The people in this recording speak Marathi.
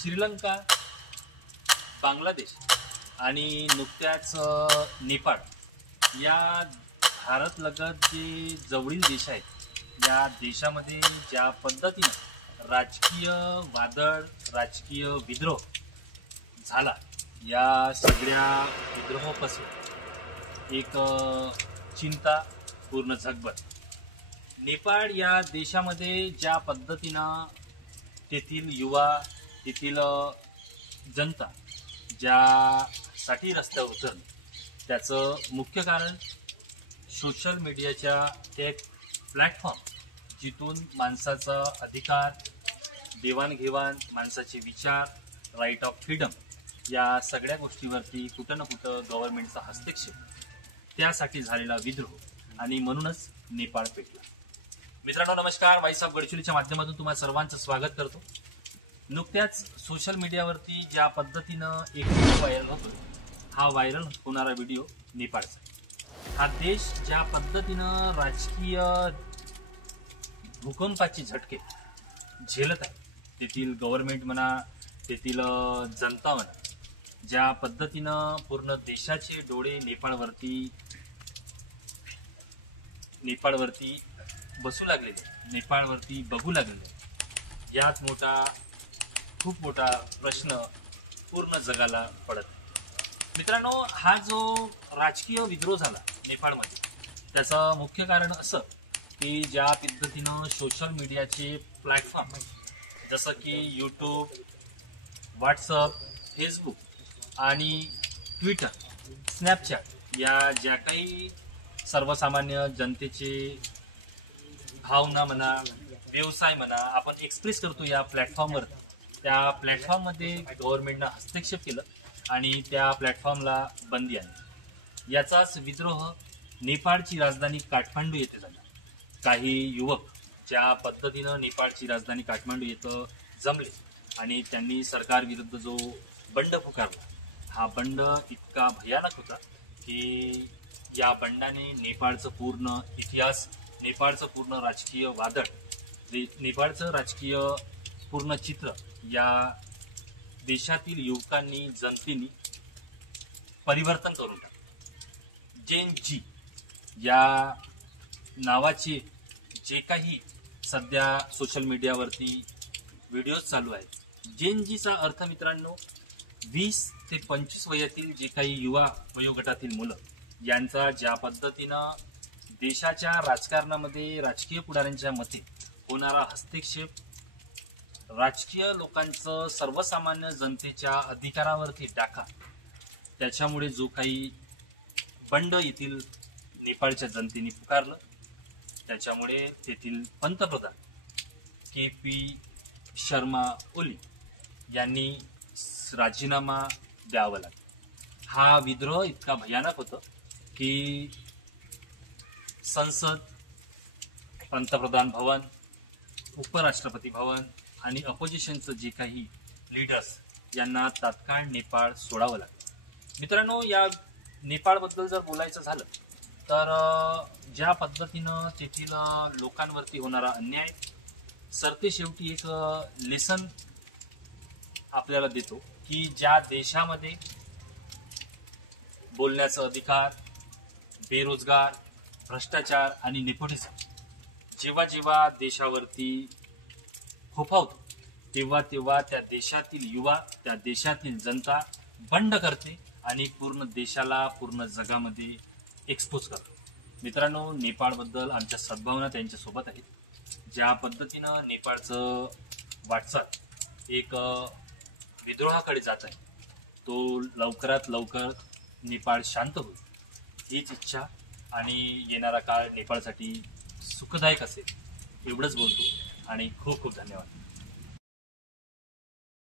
श्रीलंका, बांगलादेश आणि नुकत्याच नेपाळ या भारतलगत जे जवळील देश आहेत या देशामध्ये ज्या पद्धतीनं राजकीय वादळ, राजकीय विद्रोह झाला, या सगळ्या विद्रोहापासून एक चिंता पूर्ण जगभर. नेपाळ या देशामध्ये ज्या पद्धतीनं तेथील युवा, तेथील जनता ज्यासाठी रस्त्यावर उतरली, त्याचं मुख्य कारण सोशल मीडियाच्या एक प्लॅटफॉर्म जिथून माणसाचा अधिकार, देवाणघेवाण, माणसाचे विचार, राईट ऑफ फ्रीडम या सगळ्या गोष्टीवरती कुठं ना कुठं गव्हर्नमेंटचा हस्तक्षेप, त्यासाठी झालेला विद्रोह आणि म्हणूनच नेपाळ पेटला. मित्रांनो नमस्कार, व्हॉइस ऑफ गडचिरोलीच्या माध्यमातून तुम्हा सर्वांचं स्वागत करतो. नुकत्याच सोशल मीडियावरती ज्या पद्धतीनं एक व्हिडिओ व्हायरल होतो, हा व्हायरल होणारा व्हिडिओ नेपाळचा. हा देश ज्या पद्धतीनं राजकीय भूकंपाचे झटके झेलत आहे, तेथील गव्हर्नमेंट म्हणा, तेथील जनता म्हणा, ज्या पद्धतीनं पूर्ण देशाचे डोळे नेपाळवरती बसू लागलेले, नेपाळवरती बघू लागलेले, यात खूप मोठा प्रश्न पूर्ण जगाला पडत. मित्रांनो, हा जो राजकीय विद्रोह झाला नेपाळमध्ये, त्याचं मुख्य कारण असं की ज्या पद्धतीनं सोशल मीडियाचे प्लॅटफॉर्म जसं की यूट्यूब, व्हॉट्सअप, फेसबुक आणि ट्विटर, स्नॅपचॅट या ज्या काही सर्वसामान्य जनतेचे भावना म्हणा, व्यवसाय म्हणा, आपण एक्सप्रेस करतो या प्लॅटफॉर्मवर, त्या प्लॅटफॉर्ममध्ये गव्हर्नमेंटनं हस्तक्षेप केलं आणि त्या प्लॅटफॉर्मला बंदी आणली. याचाच विद्रोह नेपाळची राजधानी काठमांडू येथे झाला. काही युवक ज्या पद्धतीनं नेपाळची राजधानी काठमांडू येथे जमले आणि त्यांनी सरकार विरुद्ध जो बंड पुकारला, हा बंड इतका भयानक होता की या बंडाने नेपाळचं पूर्ण इतिहास, नेपाळचं पूर्ण राजकीय वादळ, नेपाळचं राजकीय पूर्ण चित्र या देशातील युवकांनी, जनतेने परिवर्तन करून टाकलं. जेन जी या नावाचे जे काही सध्या सोशल मीडियावरती व्हिडिओज चालू आहेत, जेन जीचा अर्थ मित्रांनो 20 ते 25 वयातील जे काही युवा वयोगटातील मुलं, यांचा ज्या पद्धतीनं देशाच्या राजकारणामध्ये राजकीय पुढाऱ्यांच्या मते होणारा हस्तक्षेप, राजकीय लोकांचं सर्वसामान्य जनतेच्या अधिकारावरती टाका, त्याच्यामुळे जो काही बंड येथील नेपाळच्या जनतेने पुकारलं, त्याच्यामुळे तेथील पंतप्रधान KP शर्मा ओली यांनी राजीनामा द्यावा लागला. हा विद्रोह इतका भयानक होता की संसद, पंतप्रधान भवन, उपराष्ट्रपती भवन आणि अपोजिशनचं जे काही लीडर्स यांना तात्काळ नेपाळ सोडावं लागलं. मित्रांनो, या नेपाळबद्दल जर बोलायचं झालं तर ज्या पद्धतीनं तेथील लोकांवरती होणारा अन्याय सरते शेवटी एक लेसन आपल्याला देतो की ज्या देशामध्ये बोलण्याचा अधिकार, बेरोजगार, भ्रष्टाचार आणि नेपोटिझम जेव्हा जेव्हा देशावरती फोफावतो, तेव्हा तेव्हा त्या देशातील युवा, त्या देशातील जनता बंड करते आणि पूर्ण देशाला, पूर्ण जगामध्ये एक्सपोज करतो. मित्रांनो, नेपाळबद्दल आमच्या सद्भावना त्यांच्यासोबत आहेत. ज्या पद्धतीनं नेपाळचं वाटचाल एक विद्रोहाकडे जात आहे, तो लवकरात लवकर नेपाळ शांत होईल हीच इच्छा आणि येणारा काळ नेपाळसाठी सुखदायक असेल एवढंच बोलतो आणि खूप खूप धन्यवाद.